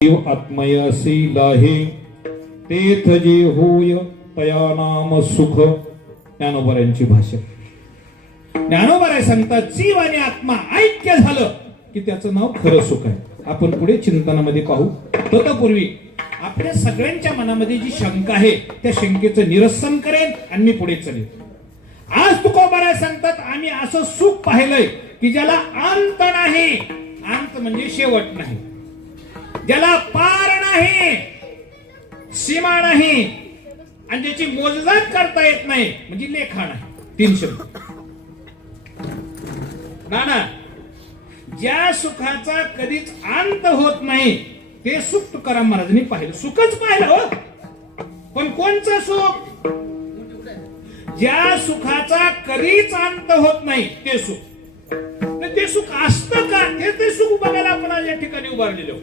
जीव आत्मयसी लाहे तेथ जे होय तया नाम सुख. ज्ञानोबरांची भाषा. ज्ञानोबराय सांगतात जीव आणि आत्मा ऐक्य झालं की त्याचं नाव खरं सुख आहे. आपण पुढे चिंतनामध्ये पाहू. तत्पूर्वी आपल्या सगळ्यांच्या मनामध्ये जी शंका आहे त्या शंकेचं निरसन करेन आणि मी पुढे चलेन. आज तुकोबाराय सांगतात आम्ही असं सुख पाहिलंय की ज्याला अंत नाही. अंत म्हणजे शेवट नाही, ज्याला पार नाही, सीमा नाही आणि ज्याची मोजदाद करता येत नाही म्हणजे लेखा नाही. 3 शब्द. नाना, ज्या सुखाचा कधीच अंत होत नाही ते सुख तुकाराम महाराजांनी पाहिलं. सुखच पाहिलं हो, पण कोणचं सुख? ज्या सुखाचा कधीच अंत होत नाही ते सुख. ते सुख असतं का? ते सुख बघायला आपण आज या ठिकाणी उभारलेलो.